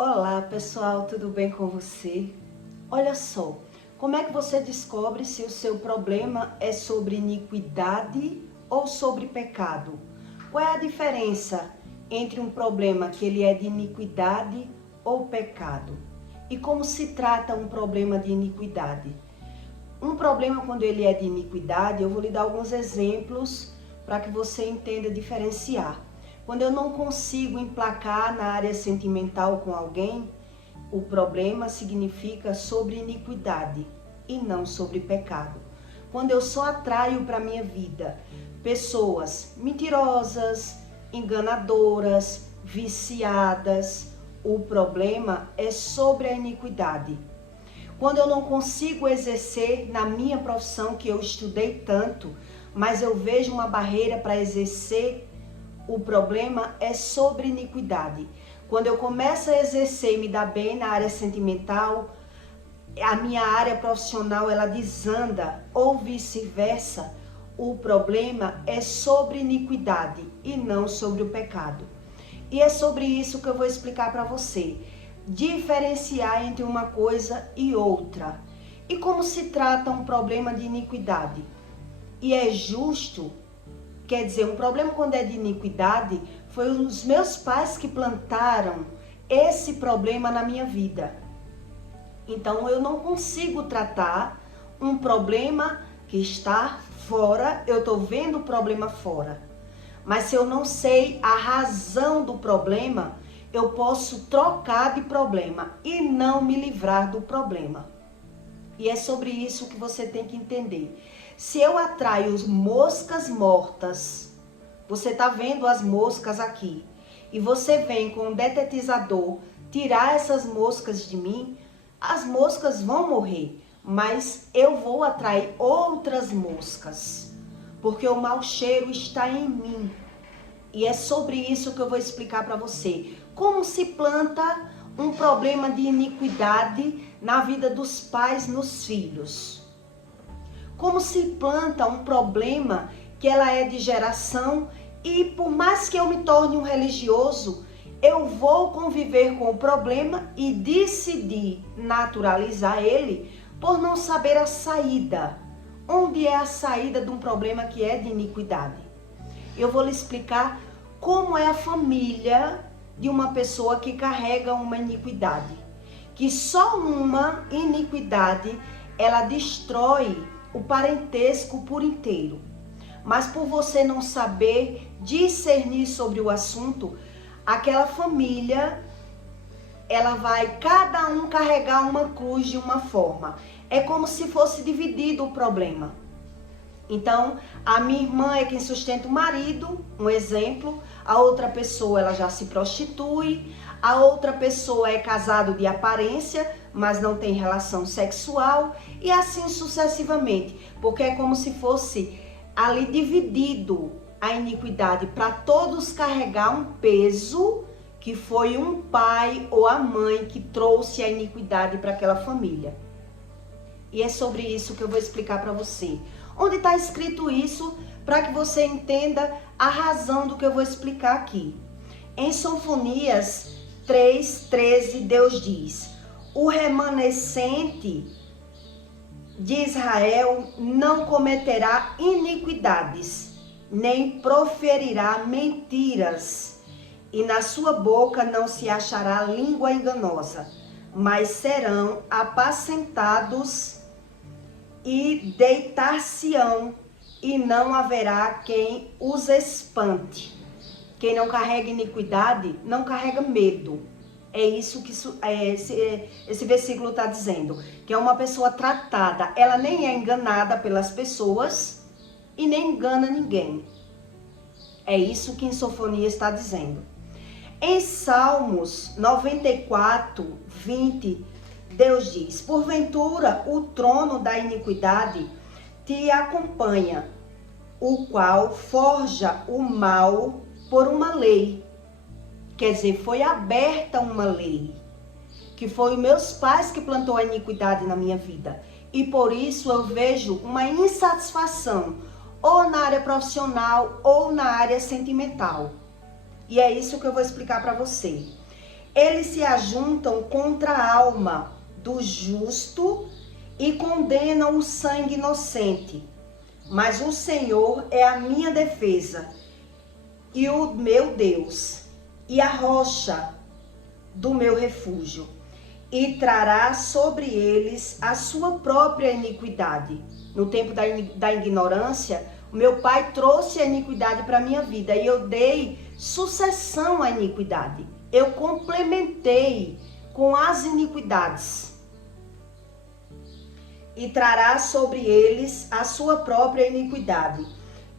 Olá pessoal, tudo bem com você? Olha só, como é que você descobre se o seu problema é sobre iniquidade ou sobre pecado? Qual é a diferença entre um problema que ele é de iniquidade ou pecado? E como se trata um problema de iniquidade? Um problema quando ele é de iniquidade, eu vou lhe dar alguns exemplos para que você entenda diferenciar. Quando eu não consigo emplacar na área sentimental com alguém, o problema significa sobre iniquidade e não sobre pecado. Quando eu só atraio para minha vida pessoas mentirosas, enganadoras, viciadas, o problema é sobre a iniquidade. Quando eu não consigo exercer na minha profissão que eu estudei tanto, mas eu vejo uma barreira para exercer, o problema é sobre iniquidade. Quando eu começo a exercer e me dar bem na área sentimental, a minha área profissional ela desanda ou vice-versa. O problema é sobre iniquidade e não sobre o pecado. E é sobre isso que eu vou explicar para você. Diferenciar entre uma coisa e outra. E como se trata um problema de iniquidade? E é justo. Quer dizer, um problema quando é de iniquidade, foi os meus pais que plantaram esse problema na minha vida. Então eu não consigo tratar um problema que está fora, eu estou vendo o problema fora. Mas se eu não sei a razão do problema, eu posso trocar de problema e não me livrar do problema. E é sobre isso que você tem que entender. Se eu atraio moscas mortas, você está vendo as moscas aqui, e você vem com um detetizador tirar essas moscas de mim, as moscas vão morrer, mas eu vou atrair outras moscas, porque o mau cheiro está em mim. E é sobre isso que eu vou explicar para você. Como se planta um problema de iniquidade na vida dos pais nos filhos. Como se planta um problema que ela é de geração e por mais que eu me torne um religioso, eu vou conviver com o problema e decidir naturalizar ele por não saber a saída. Onde é a saída de um problema que é de iniquidade? Eu vou lhe explicar como é a família de uma pessoa que carrega uma iniquidade. Que só uma iniquidade, ela destrói o parentesco por inteiro. Mas por você não saber discernir sobre o assunto, aquela família, ela vai cada um carregar uma cruz de uma forma. É como se fosse dividido o problema. Então, a minha irmã é quem sustenta o marido, um exemplo. A outra pessoa, ela já se prostitui. A outra pessoa é casado de aparência, mas não tem relação sexual. E assim sucessivamente. Porque é como se fosse ali dividido a iniquidade para todos carregar um peso que foi um pai ou a mãe que trouxe a iniquidade para aquela família. E é sobre isso que eu vou explicar para você. Onde está escrito isso, para que você entenda a razão do que eu vou explicar aqui. Em Sofonias 3:13, Deus diz: o remanescente de Israel não cometerá iniquidades, nem proferirá mentiras, e na sua boca não se achará língua enganosa, mas serão apacentados e deitar-se-ão, e não haverá quem os espante. Quem não carrega iniquidade, não carrega medo. É isso que esse versículo está dizendo. Que é uma pessoa tratada, ela nem é enganada pelas pessoas e nem engana ninguém. É isso que em Sofonias está dizendo. Em Salmos 94:20, Deus diz: porventura o trono da iniquidade te acompanha, o qual forja o mal por uma lei. Quer dizer, foi aberta uma lei, que foi os meus pais que plantou a iniquidade na minha vida. E por isso eu vejo uma insatisfação, ou na área profissional, ou na área sentimental. E é isso que eu vou explicar para você. Eles se ajuntam contra a alma do justo e condenam o sangue inocente. Mas o Senhor é a minha defesa e o meu Deus, e a rocha do meu refúgio, e trará sobre eles a sua própria iniquidade. No tempo da ignorância, o meu pai trouxe a iniquidade para a minha vida e eu dei sucessão à iniquidade. Eu complementei com as iniquidades. E trará sobre eles a sua própria iniquidade,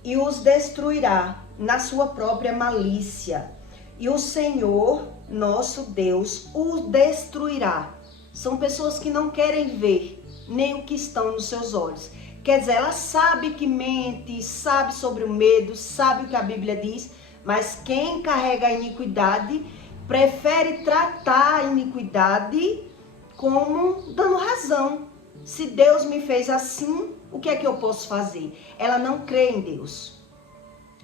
e os destruirá na sua própria malícia. E o Senhor, nosso Deus, os destruirá. São pessoas que não querem ver nem o que estão nos seus olhos. Quer dizer, ela sabe que mente, sabe sobre o medo, sabe o que a Bíblia diz, mas quem carrega a iniquidade prefere tratar a iniquidade como dando razão. Se Deus me fez assim, o que é que eu posso fazer? Ela não crê em Deus.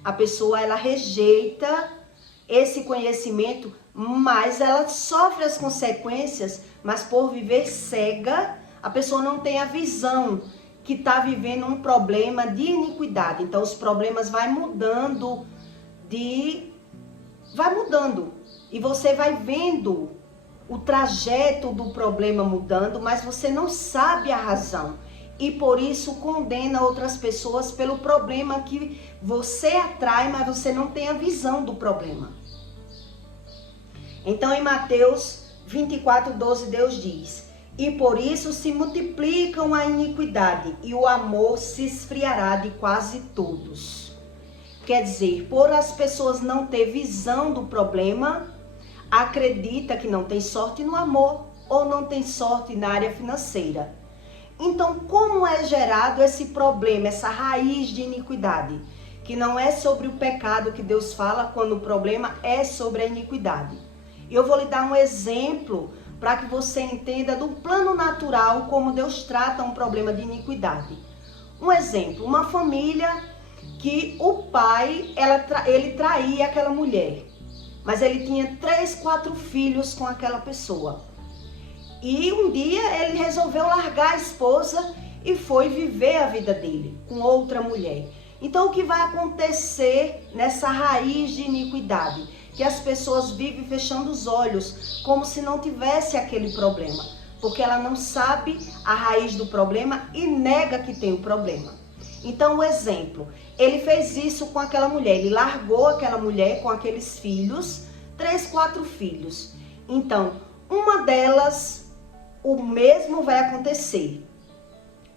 A pessoa, ela rejeita esse conhecimento, mas ela sofre as consequências, mas por viver cega, a pessoa não tem a visão que está vivendo um problema de iniquidade. Então os problemas vai mudando e você vai vendo o trajeto do problema mudando, mas você não sabe a razão. E por isso condena outras pessoas pelo problema que você atrai, mas você não tem a visão do problema. Então em Mateus 24:12 Deus diz: e por isso se multiplicam a iniquidade e o amor se esfriará de quase todos. Quer dizer, por as pessoas não ter visão do problema, acredita que não tem sorte no amor ou não tem sorte na área financeira. Então, como é gerado esse problema, essa raiz de iniquidade? Que não é sobre o pecado que Deus fala quando o problema é sobre a iniquidade. Eu vou lhe dar um exemplo para que você entenda do plano natural como Deus trata um problema de iniquidade. Um exemplo, uma família que o pai, ele traía aquela mulher. Mas ele tinha 3, 4 filhos com aquela pessoa. E um dia ele resolveu largar a esposa e foi viver a vida dele com outra mulher. Então o que vai acontecer nessa raiz de iniquidade? Que as pessoas vivem fechando os olhos, como se não tivesse aquele problema. Porque ela não sabe a raiz do problema e nega que tem o problema. Então o exemplo, ele fez isso com aquela mulher, ele largou aquela mulher com aqueles filhos, 3, 4 filhos. Então, uma delas, o mesmo vai acontecer.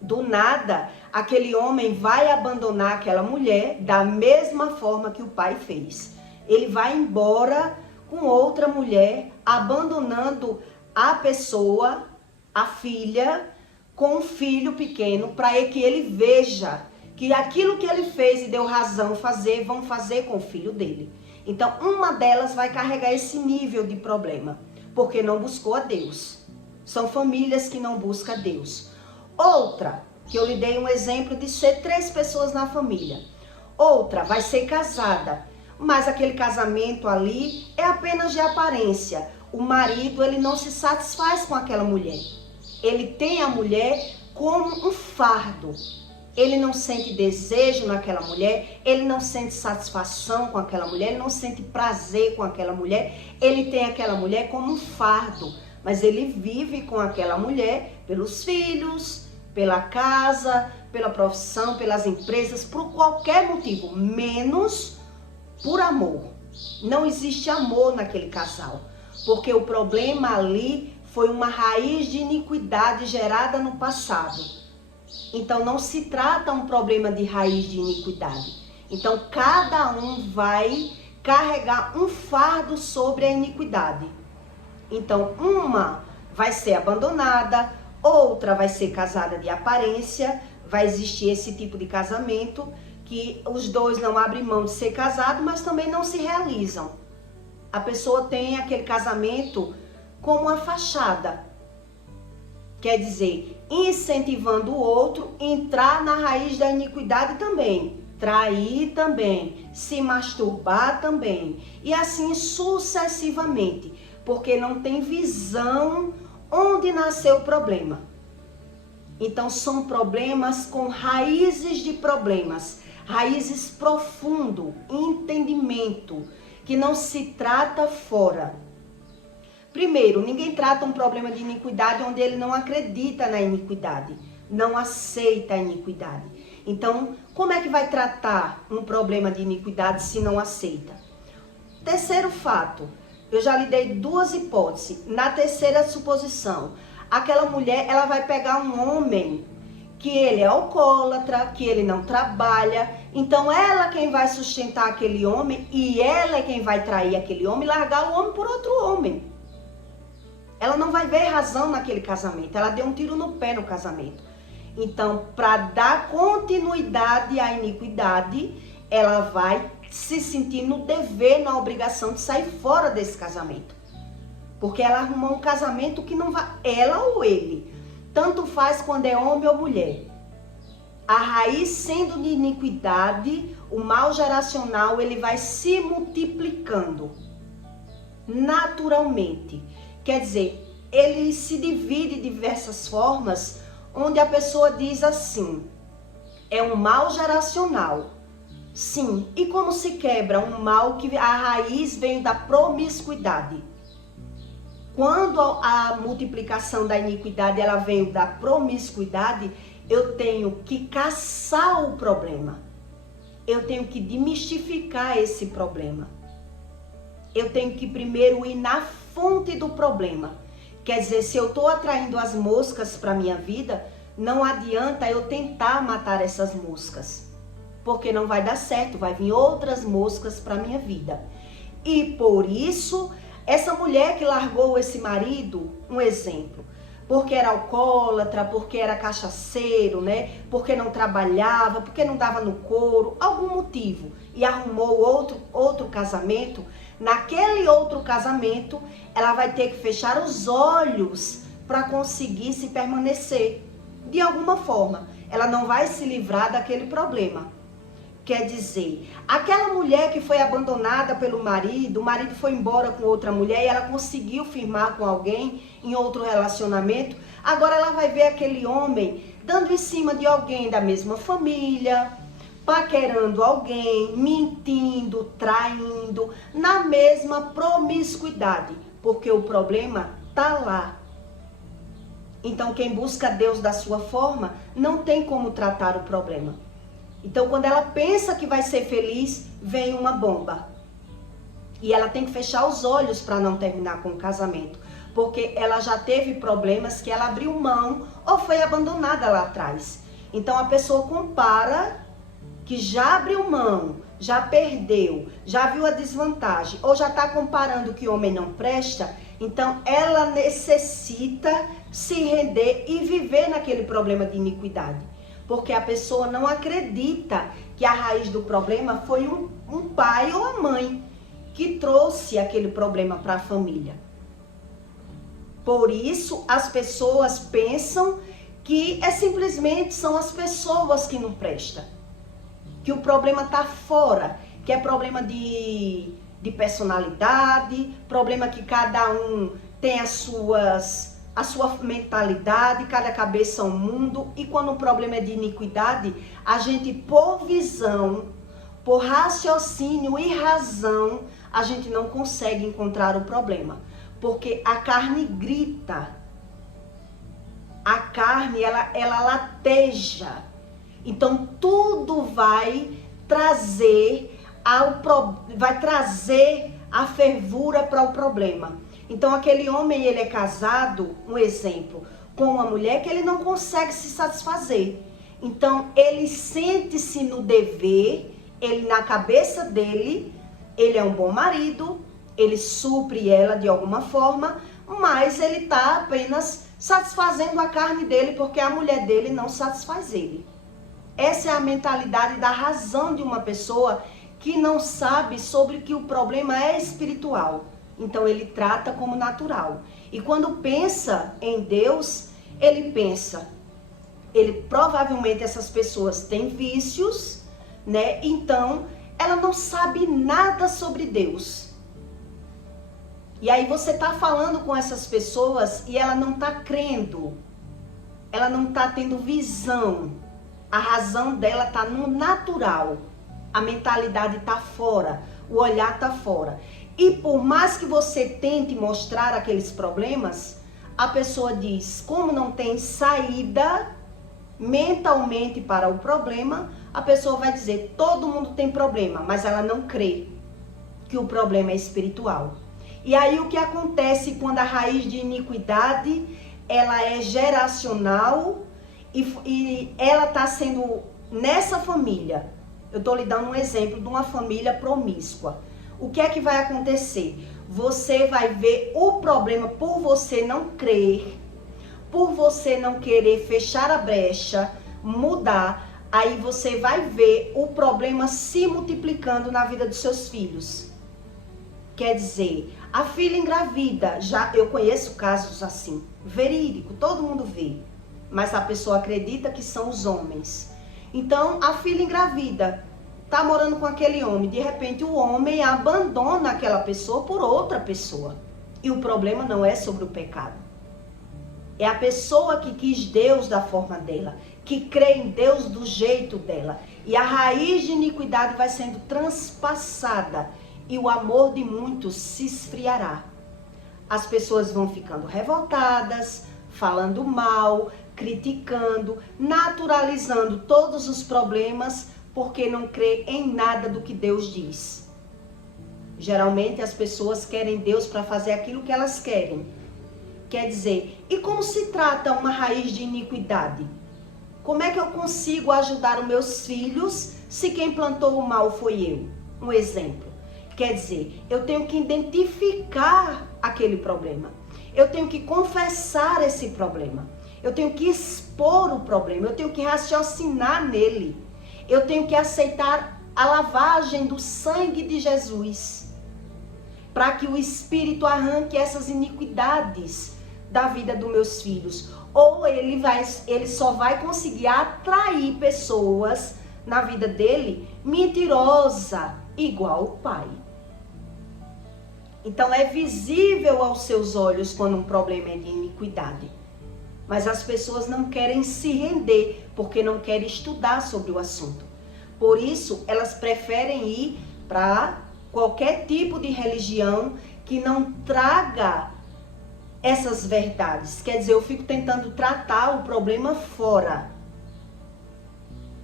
Do nada, aquele homem vai abandonar aquela mulher da mesma forma que o pai fez. Ele vai embora com outra mulher, abandonando a pessoa, a filha, com um filho pequeno, para que ele veja que aquilo que ele fez e deu razão fazer, vão fazer com o filho dele. Então, uma delas vai carregar esse nível de problema, porque não buscou a Deus. São famílias que não buscam a Deus. Outra, que eu lhe dei um exemplo de ser 3 pessoas na família. Outra vai ser casada, mas aquele casamento ali é apenas de aparência. O marido, ele não se satisfaz com aquela mulher. Ele tem a mulher como um fardo. Ele não sente desejo naquela mulher, ele não sente satisfação com aquela mulher, ele não sente prazer com aquela mulher. Ele tem aquela mulher como um fardo, mas ele vive com aquela mulher pelos filhos, pela casa, pela profissão, pelas empresas, por qualquer motivo, menos por amor. Não existe amor naquele casal, porque o problema ali foi uma raiz de iniquidade gerada no passado. Então não se trata um problema de raiz de iniquidade. Então cada um vai carregar um fardo sobre a iniquidade. Então uma vai ser abandonada, outra vai ser casada de aparência, vai existir esse tipo de casamento que os dois não abrem mão de ser casados, mas também não se realizam. A pessoa tem aquele casamento como uma fachada. Quer dizer, incentivando o outro a entrar na raiz da iniquidade também, trair também, se masturbar também, e assim sucessivamente. porque não tem visão onde nasceu o problema. Então são problemas com raízes de problemas, raízes profundo, entendimento, que não se trata fora. Primeiro, ninguém trata um problema de iniquidade onde ele não acredita na iniquidade, não aceita a iniquidade. Então, como é que vai tratar um problema de iniquidade se não aceita? Terceiro fato, eu já lhe dei duas hipóteses. Na terceira suposição, aquela mulher, ela vai pegar um homem que ele é alcoólatra, que ele não trabalha, então ela quem vai sustentar aquele homem e ela é quem vai trair aquele homem e largar o homem por outro homem. Ela não vai ver razão naquele casamento, ela deu um tiro no pé no casamento. Então, para dar continuidade à iniquidade, ela vai se sentir no dever, na obrigação de sair fora desse casamento. Porque ela arrumou um casamento que não vai, ela ou ele, tanto faz quando é homem ou mulher. A raiz sendo de iniquidade, o mal geracional, ele vai se multiplicando naturalmente. Quer dizer, ele se divide de diversas formas, onde a pessoa diz assim, é um mal geracional. Sim, e como se quebra um mal que a raiz vem da promiscuidade? Quando a multiplicação da iniquidade ela vem da promiscuidade, eu tenho que caçar o problema. Eu tenho que demistificar esse problema. Eu tenho que primeiro ir na fonte do problema. Quer dizer, se eu estou atraindo as moscas para a minha vida, não adianta eu tentar matar essas moscas. Porque não vai dar certo, vai vir outras moscas para a minha vida. E por isso, essa mulher que largou esse marido, um exemplo, porque era alcoólatra, porque era cachaceiro, né? Porque não trabalhava, porque não dava no couro, algum motivo, e arrumou outro casamento. Naquele outro casamento, ela vai ter que fechar os olhos para conseguir se permanecer. De alguma forma, ela não vai se livrar daquele problema. Quer dizer, aquela mulher que foi abandonada pelo marido, o marido foi embora com outra mulher e ela conseguiu firmar com alguém em outro relacionamento, agora ela vai ver aquele homem dando em cima de alguém da mesma família, paquerando alguém, mentindo, traindo, na mesma promiscuidade, porque o problema tá lá. Então quem busca Deus da sua forma, não tem como tratar o problema. Então, quando ela pensa que vai ser feliz, vem uma bomba. E ela tem que fechar os olhos para não terminar com o casamento. Porque ela já teve problemas que ela abriu mão ou foi abandonada lá atrás. Então, a pessoa compara que já abriu mão, já perdeu, já viu a desvantagem, ou já está comparando que o homem não presta. Então, ela necessita se render e viver naquele problema de iniquidade. Porque a pessoa não acredita que a raiz do problema foi um pai ou a mãe que trouxe aquele problema para a família. Por isso, as pessoas pensam que simplesmente são as pessoas que não prestam. Que o problema está fora, que é problema de personalidade, problema que cada um tem a sua mentalidade, cada cabeça é um mundo, e quando o problema é de iniquidade, a gente por visão, por raciocínio e razão, a gente não consegue encontrar o problema, porque a carne grita, a carne ela lateja, então tudo vai trazer a fervura para o problema. Então, aquele homem, ele é casado, um exemplo, com uma mulher que ele não consegue se satisfazer. Então, ele sente-se no dever, ele na cabeça dele, ele é um bom marido, ele supre ela de alguma forma, mas ele está apenas satisfazendo a carne dele, porque a mulher dele não satisfaz ele. Essa é a mentalidade da razão de uma pessoa que não sabe sobre que o problema é espiritual. Então ele trata como natural. E quando pensa em Deus, ele provavelmente essas pessoas têm vícios, né? Então ela não sabe nada sobre Deus. E aí você está falando com essas pessoas e ela não está crendo. Ela não está tendo visão. A razão dela está no natural. A mentalidade está fora. O olhar está fora. E por mais que você tente mostrar aqueles problemas, a pessoa diz, como não tem saída mentalmente para o problema, a pessoa vai dizer, todo mundo tem problema, mas ela não crê que o problema é espiritual. E aí o que acontece quando a raiz de iniquidade, ela é geracional e ela está sendo nessa família. Eu estou lhe dando um exemplo de uma família promíscua. O que é que vai acontecer? Você vai ver o problema por você não crer, por você não querer fechar a brecha, mudar, aí você vai ver o problema se multiplicando na vida dos seus filhos. Quer dizer, a filha engravida, já eu conheço casos assim, verídico, todo mundo vê, mas a pessoa acredita que são os homens. Então, a filha engravida, tá morando com aquele homem, de repente o homem abandona aquela pessoa por outra pessoa. E o problema não é sobre o pecado. É a pessoa que quis Deus da forma dela, que crê em Deus do jeito dela. E a raiz de iniquidade vai sendo transpassada e o amor de muitos se esfriará. As pessoas vão ficando revoltadas, falando mal, criticando, naturalizando todos os problemas, porque não crê em nada do que Deus diz. Geralmente as pessoas querem Deus para fazer aquilo que elas querem. Quer dizer, e como se trata uma raiz de iniquidade? Como é que eu consigo ajudar os meus filhos se quem plantou o mal foi eu? Um exemplo. Quer dizer, eu tenho que identificar aquele problema. Eu tenho que confessar esse problema. Eu tenho que expor o problema. Eu tenho que raciocinar nele. Eu tenho que aceitar a lavagem do sangue de Jesus, para que o Espírito arranque essas iniquidades da vida dos meus filhos. Ou ele só vai conseguir atrair pessoas na vida dele mentirosa, igual o pai. Então é visível aos seus olhos quando um problema é de iniquidade. Mas as pessoas não querem se render, porque não querem estudar sobre o assunto. Por isso, elas preferem ir para qualquer tipo de religião que não traga essas verdades. Quer dizer, eu fico tentando tratar o problema fora.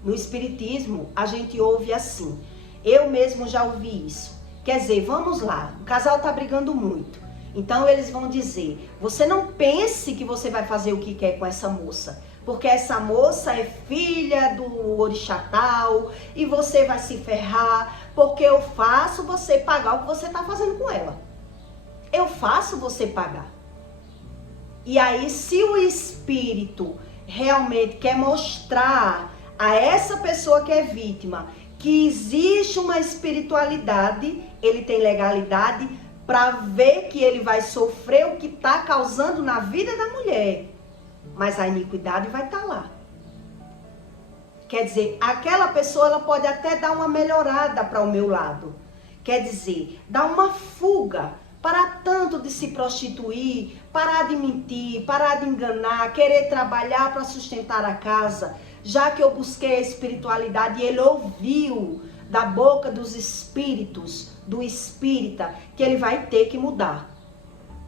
No Espiritismo, a gente ouve assim. Eu mesmo já ouvi isso. Quer dizer, vamos lá, o casal está brigando muito. Então eles vão dizer, você não pense que você vai fazer o que quer com essa moça, porque essa moça é filha do orixá tal e você vai se ferrar, porque eu faço você pagar o que você está fazendo com ela. Eu faço você pagar. E aí, se o espírito realmente quer mostrar a essa pessoa que é vítima que existe uma espiritualidade, ele tem legalidade para ver que ele vai sofrer o que está causando na vida da mulher. Mas a iniquidade vai estar lá. Quer dizer, aquela pessoa ela pode até dar uma melhorada para o meu lado. Quer dizer, dar uma fuga, parar tanto de se prostituir, parar de mentir, parar de enganar, querer trabalhar para sustentar a casa. Já que eu busquei a espiritualidade e ele ouviu da boca dos espíritos, do espírita, que ele vai ter que mudar.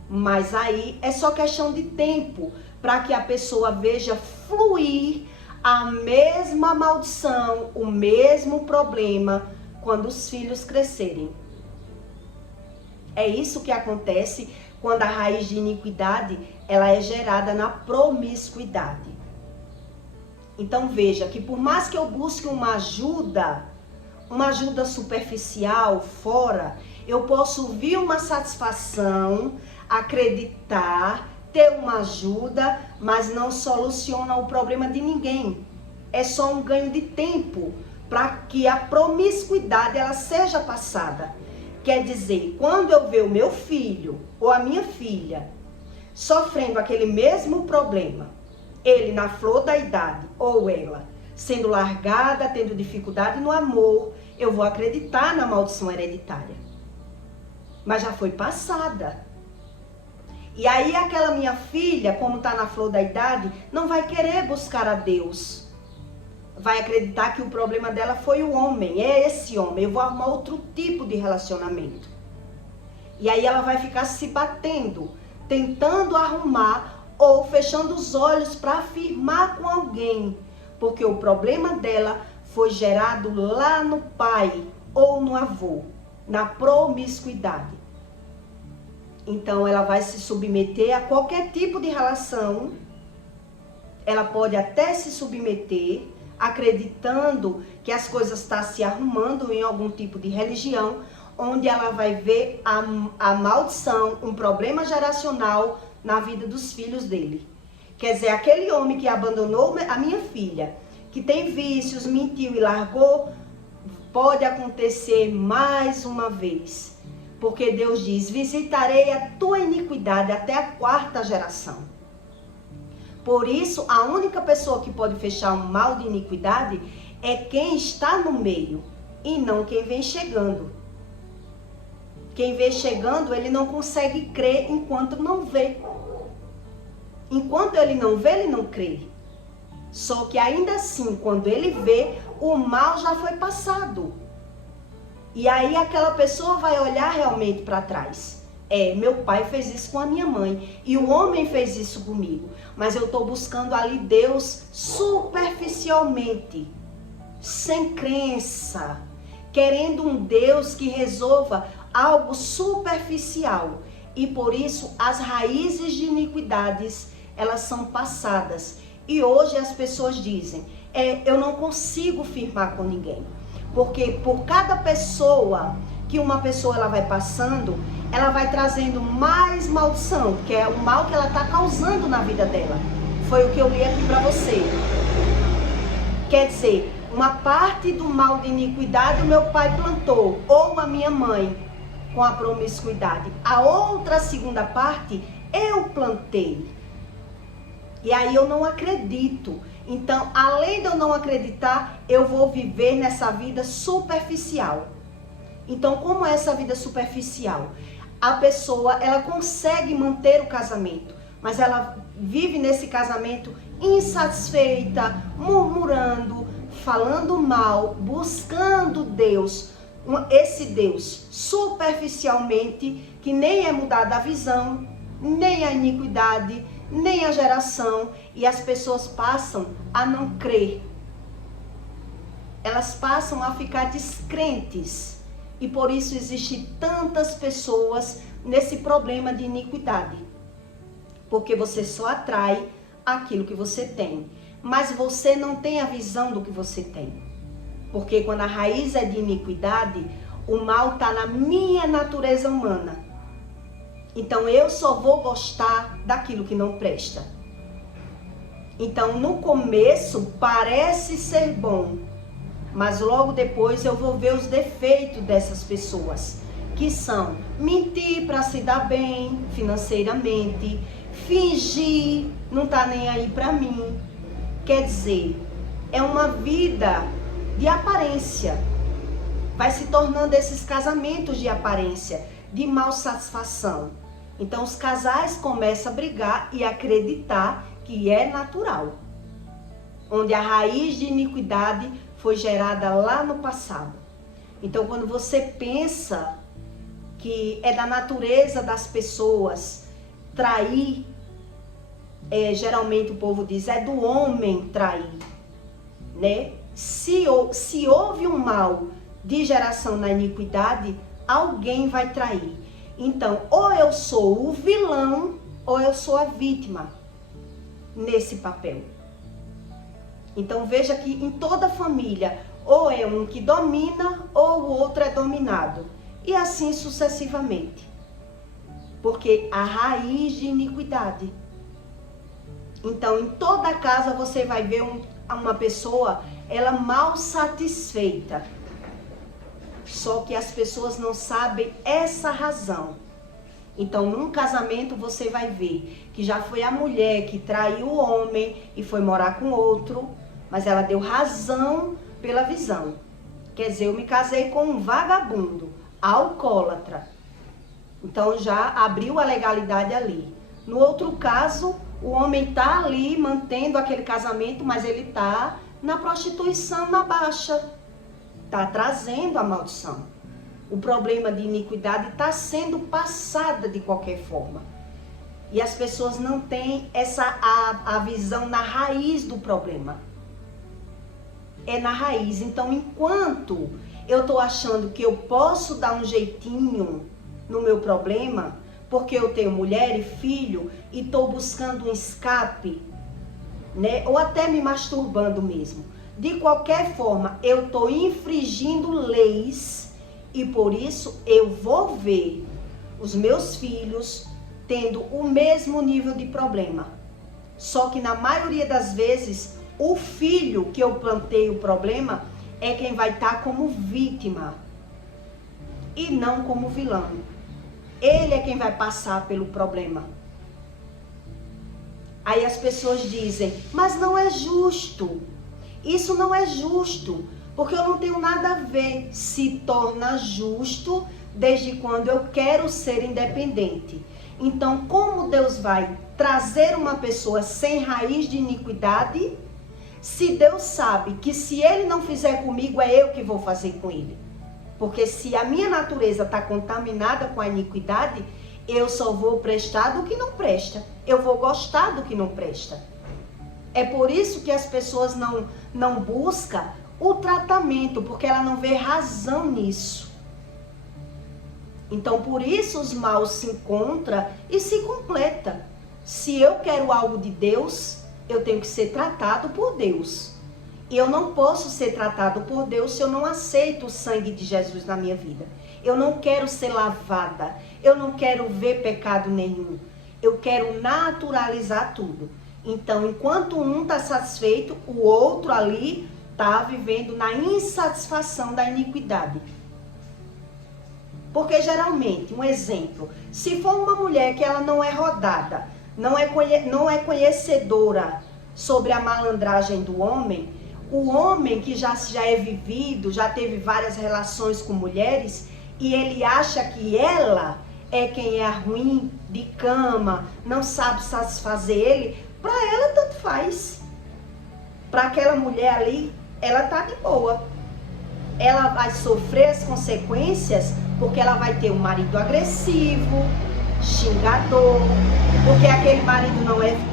Mas aí é só questão de tempo para que a pessoa veja fluir a mesma maldição, o mesmo problema quando os filhos crescerem. É isso que acontece quando a raiz de iniquidade ela é gerada na promiscuidade. Então veja que por mais que eu busque uma ajuda superficial, fora, eu posso vir uma satisfação, acreditar, ter uma ajuda, mas não soluciona o problema de ninguém. É só um ganho de tempo para que a promiscuidade ela seja passada. Quer dizer, quando eu ver o meu filho ou a minha filha sofrendo aquele mesmo problema, ele na flor da idade ou ela sendo largada, tendo dificuldade no amor, eu vou acreditar na maldição hereditária. Mas já foi passada. E aí aquela minha filha, como está na flor da idade, não vai querer buscar a Deus. Vai acreditar que o problema dela foi o homem, é esse homem, eu vou arrumar outro tipo de relacionamento. E aí ela vai ficar se batendo, tentando arrumar ou fechando os olhos para afirmar com alguém, porque o problema dela foi gerado lá no pai ou no avô, na promiscuidade. Então ela vai se submeter a qualquer tipo de relação, ela pode até se submeter, acreditando que as coisas estão se arrumando em algum tipo de religião, onde ela vai ver a maldição, um problema geracional na vida dos filhos dele. Quer dizer, aquele homem que abandonou a minha filha, que tem vícios, mentiu e largou, pode acontecer mais uma vez. Porque Deus diz, visitarei a tua iniquidade até a 4ª geração. Por isso, a única pessoa que pode fechar um mal de iniquidade é quem está no meio e não quem vem chegando. Quem vem chegando, ele não consegue crer enquanto não vê. Enquanto ele não vê, ele não crê. Só que ainda assim, quando ele vê, o mal já foi passado. E aí aquela pessoa vai olhar realmente para trás. Meu pai fez isso com a minha mãe e o homem fez isso comigo. Mas eu estou buscando ali Deus superficialmente, sem crença, querendo um Deus que resolva algo superficial. E por isso as raízes de iniquidades, elas são passadas. E hoje as pessoas dizem, eu não consigo firmar com ninguém. Porque por cada pessoa que uma pessoa ela vai passando, ela vai trazendo mais maldição, que é o mal que ela está causando na vida dela. Foi o que eu li aqui para você. Quer dizer, uma parte do mal de iniquidade o meu pai plantou, ou a minha mãe, com a promiscuidade. A outra segunda parte, eu plantei. E aí eu não acredito. Então, além de eu não acreditar, eu vou viver nessa vida superficial. Então, como é essa vida superficial? A pessoa, ela consegue manter o casamento, mas ela vive nesse casamento insatisfeita, murmurando, falando mal, buscando Deus, esse Deus superficialmente, que nem é mudada a visão, nem a iniquidade, nem a geração, e as pessoas passam a não crer. Elas passam a ficar descrentes. E por isso existem tantas pessoas nesse problema de iniquidade. Porque você só atrai aquilo que você tem. Mas você não tem a visão do que você tem. Porque quando a raiz é de iniquidade, o mal está na minha natureza humana. Então eu só vou gostar daquilo que não presta. Então no começo parece ser bom. Mas logo depois eu vou ver os defeitos dessas pessoas, que são mentir para se dar bem financeiramente, fingir, não tá nem aí para mim. Quer dizer, é uma vida de aparência. Vai se tornando esses casamentos de aparência, de mal satisfação. Então os casais começam a brigar e acreditar que é natural. Onde a raiz de iniquidade foi gerada lá no passado. Então, quando você pensa que é da natureza das pessoas trair, geralmente o povo diz, é do homem trair, né? Se houve um mal de geração na iniquidade, alguém vai trair. Então, ou eu sou o vilão, ou eu sou a vítima nesse papel. Então veja que em toda família, ou é um que domina, ou o outro é dominado. E assim sucessivamente. Porque a raiz de iniquidade. Então em toda casa você vai ver uma pessoa, ela mal satisfeita. Só que as pessoas não sabem essa razão. Então num casamento você vai ver que já foi a mulher que traiu o homem e foi morar com outro. Mas ela deu razão pela visão. Quer dizer, eu me casei com um vagabundo, alcoólatra. Então já abriu a legalidade ali. No outro caso, o homem está ali mantendo aquele casamento, mas ele está na prostituição, na baixa. Está trazendo a maldição. O problema de iniquidade está sendo passada de qualquer forma. E as pessoas não têm a visão na raiz do problema. É na raiz. Então, enquanto eu estou achando que eu posso dar um jeitinho no meu problema, porque eu tenho mulher e filho e estou buscando um escape, né? Ou até me masturbando mesmo. De qualquer forma, eu estou infringindo leis e por isso eu vou ver os meus filhos tendo o mesmo nível de problema. Só que na maioria das vezes, o filho que eu plantei o problema é quem vai estar como vítima e não como vilão. Ele é quem vai passar pelo problema. Aí as pessoas dizem, mas não é justo. Isso não é justo, porque eu não tenho nada a ver. Se torna justo desde quando eu quero ser independente. Então, como Deus vai trazer uma pessoa sem raiz de iniquidade, se Deus sabe que se Ele não fizer comigo, é eu que vou fazer com Ele? Porque se a minha natureza está contaminada com a iniquidade, eu só vou prestar do que não presta. Eu vou gostar do que não presta. É por isso que as pessoas não buscam o tratamento, porque ela não vê razão nisso. Então, por isso os maus se encontram e se completam. Se eu quero algo de Deus, eu tenho que ser tratado por Deus. E eu não posso ser tratado por Deus se eu não aceito o sangue de Jesus na minha vida. Eu não quero ser lavada. Eu não quero ver pecado nenhum. Eu quero naturalizar tudo. Então, enquanto um está satisfeito, o outro ali está vivendo na insatisfação da iniquidade. Porque geralmente, um exemplo, se for uma mulher que ela não é rodada, não é conhecedora sobre a malandragem do homem, o homem que já é vivido, já teve várias relações com mulheres, e ele acha que ela é quem é ruim de cama, não sabe satisfazer ele, para ela tanto faz. Para aquela mulher ali, ela tá de boa. Ela vai sofrer as consequências porque ela vai ter um marido agressivo, xingador, porque aquele marido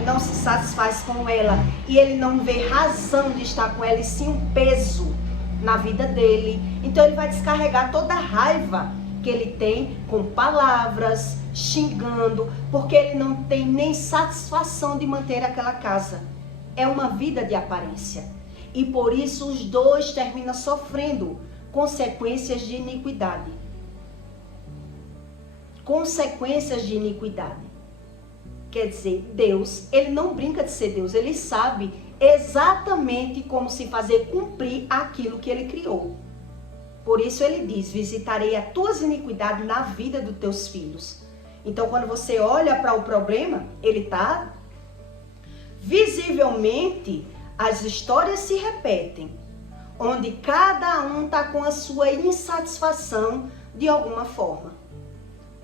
não se satisfaz com ela e ele não vê razão de estar com ela e sim um peso na vida dele. Então ele vai descarregar toda a raiva que ele tem com palavras, xingando, porque ele não tem nem satisfação de manter aquela casa. É uma vida de aparência. E por isso os dois terminam sofrendo consequências de iniquidade. Consequências de iniquidade. Quer dizer, Deus, ele não brinca de ser Deus, ele sabe exatamente como se fazer cumprir aquilo que ele criou. Por isso ele diz, visitarei as tuas iniquidades na vida dos teus filhos. Então quando você olha para o problema, ele está visivelmente, as histórias se repetem, onde cada um está com a sua insatisfação de alguma forma.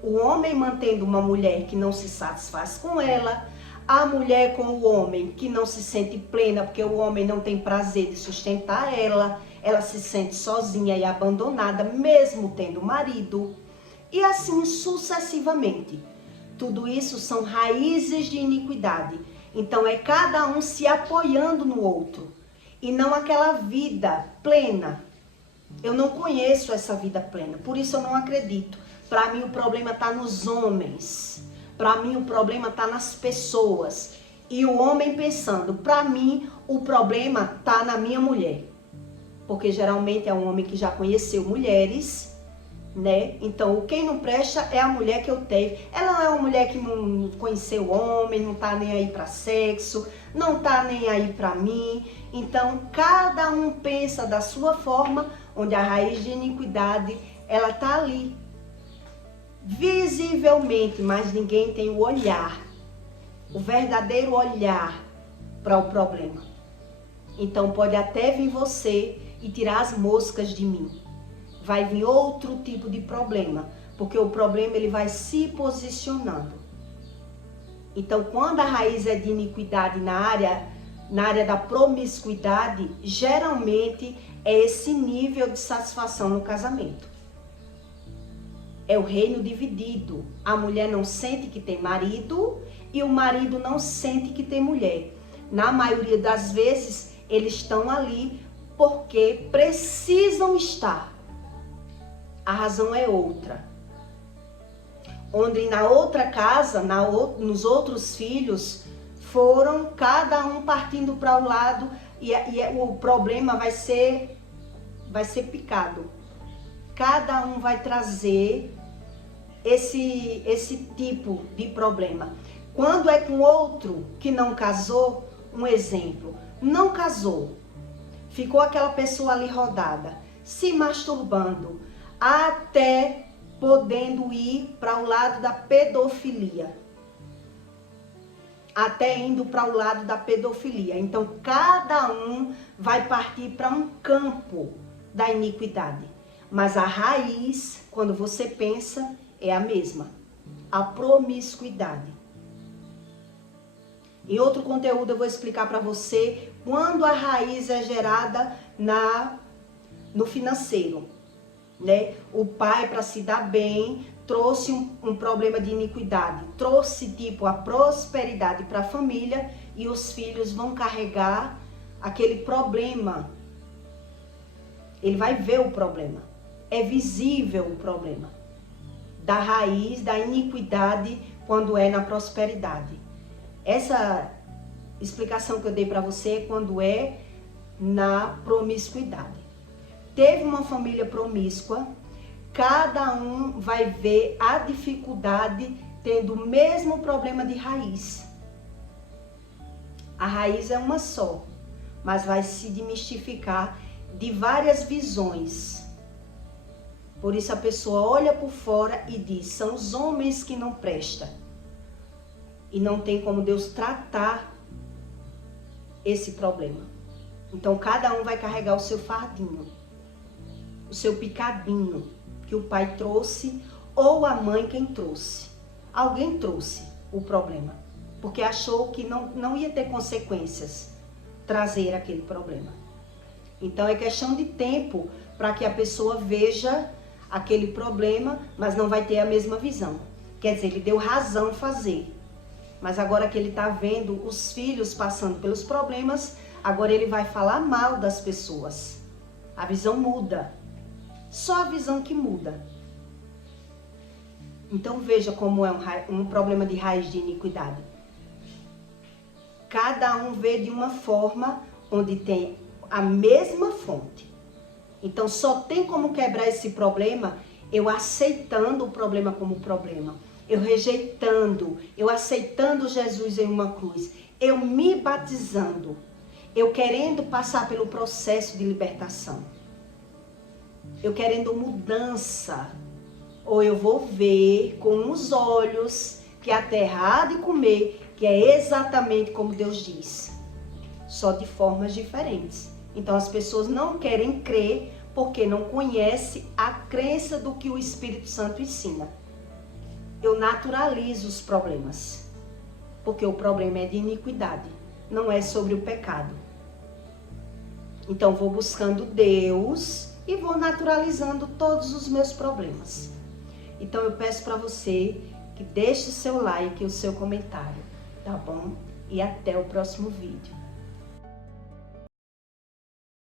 O homem mantendo uma mulher que não se satisfaz com ela, a mulher com o homem que não se sente plena porque o homem não tem prazer de sustentar ela se sente sozinha e abandonada, mesmo tendo marido, e assim sucessivamente. Tudo isso são raízes de iniquidade. Então é cada um se apoiando no outro e não aquela vida plena. Eu não conheço essa vida plena, por isso eu não acredito. Para mim o problema está nos homens, para mim o problema está nas pessoas. E o homem pensando, para mim o problema está na minha mulher. Porque geralmente é um homem que já conheceu mulheres, né? Então, quem não presta é a mulher que eu tenho. Ela não é uma mulher que não conheceu o homem, não tá nem aí para sexo, não tá nem aí para mim. Então, cada um pensa da sua forma, onde a raiz de iniquidade, ela tá ali. Visivelmente, mas ninguém tem o olhar, o verdadeiro olhar para o problema. Então, pode até vir você e tirar as moscas de mim. Vai vir outro tipo de problema, porque o problema ele vai se posicionando. Então, quando a raiz é de iniquidade na área da promiscuidade, geralmente é esse nível de satisfação no casamento. É o reino dividido. A mulher não sente que tem marido e o marido não sente que tem mulher. Na maioria das vezes, eles estão ali porque precisam estar. A razão é outra. Onde na outra casa, nos outros filhos, foram cada um partindo para o lado e o problema vai ser picado. Cada um vai trazer esse tipo de problema. Quando é com outro que não casou, um exemplo, não casou, ficou aquela pessoa ali rodada, se masturbando, até podendo ir para o lado da pedofilia. Até indo para o lado da pedofilia. Então, cada um vai partir para um campo da iniquidade. Mas a raiz, quando você pensa, é a mesma. A promiscuidade. Em outro conteúdo eu vou explicar para você quando a raiz é gerada no financeiro. Né? O pai, para se dar bem, trouxe um problema de iniquidade, trouxe tipo a prosperidade para a família e os filhos vão carregar aquele problema. Ele vai ver o problema, é visível o problema da raiz, da iniquidade quando é na prosperidade. Essa explicação que eu dei para você é quando é na promiscuidade. Teve uma família promíscua, cada um vai ver a dificuldade tendo o mesmo problema de raiz. A raiz é uma só, mas vai se demistificar de várias visões. Por isso a pessoa olha por fora e diz, são os homens que não prestam. E não tem como Deus tratar esse problema. Então cada um vai carregar o seu fardinho, o seu picadinho que o pai trouxe ou a mãe quem trouxe. Alguém trouxe o problema, porque achou que não ia ter consequências trazer aquele problema. Então é questão de tempo para que a pessoa veja aquele problema, mas não vai ter a mesma visão. Quer dizer, ele deu razão fazer, mas agora que ele está vendo os filhos passando pelos problemas, agora ele vai falar mal das pessoas. A visão muda. Só a visão que muda. Então veja como é um problema de raiz de iniquidade. Cada um vê de uma forma onde tem a mesma fonte. Então só tem como quebrar esse problema eu aceitando o problema como problema. Eu rejeitando, eu aceitando Jesus em uma cruz. Eu me batizando. Eu querendo passar pelo processo de libertação. Eu querendo mudança, ou eu vou ver com os olhos que a terra há de comer, que é exatamente como Deus diz, só de formas diferentes. Então as pessoas não querem crer porque não conhecem a crença do que o Espírito Santo ensina. Eu naturalizo os problemas, porque o problema é de iniquidade, não é sobre o pecado. Então vou buscando Deus e vou naturalizando todos os meus problemas. Então eu peço para você que deixe o seu like e o seu comentário, tá bom? E até o próximo vídeo.